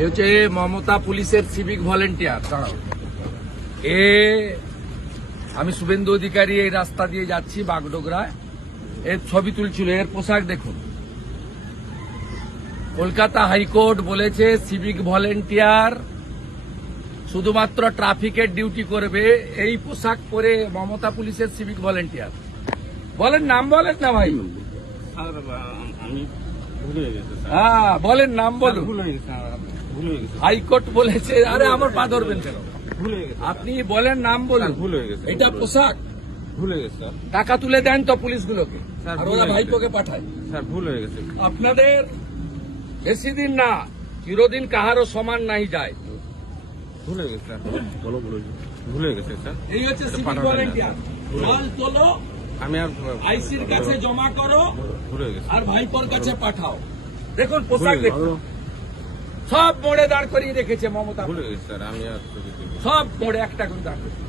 এ হচ্ছে মমতা পুলিশের civic volunteer. আমি শুভেন্দু অধিকারী এই রাস্তা দিয়ে যাচ্ছি বাগডোগরায়, এর ছবি তুলছিল। এর পোশাক দেখুন। কলকাতা হাইকোর্ট বলেছে সিভিক ভলেন্টিয়ার শুধুমাত্র ট্রাফিকের ডিউটি করবে। এই পোশাক পরে মমতা পুলিশের সিভিক ভলেন্টিয়ার। বলেন নাম, বলেন না ভাই। হ্যাঁ বলেন নাম বলুন। হাইকোর্ট বলেছে। আরে আমার পা ধরবেন কেন? আপনি বলেন নাম বলুন। এটা পোশাক ভুলে গেছে স্যার। টাকা তুলে দেন তো পুলিশগুলোকে, আর ওরা ভাইপোকে পাঠায়। স্যার ভুল হয়ে গেছে। আপনাদের বেশি দিন না, চিরদিন কাহারও সমান নাই যায়। ভুলে গেছে স্যার। ভুলে গেছে স্যার। এই হচ্ছে সিভিক ভলেন্টিয়ার। মাল তোলো, আমি আর আইসির কাছে জমা করো, ভুলে গেছে। আর ভাইপোর কাছে পাঠাও। দেখুন পোশাক দেখুন, সব মোড়ে দাঁড় করিয়ে রেখেছে মমতা। ভুলে গেছে স্যার। আমি আর সব মোড়ে একটা করে দাঁড় করিয়ে।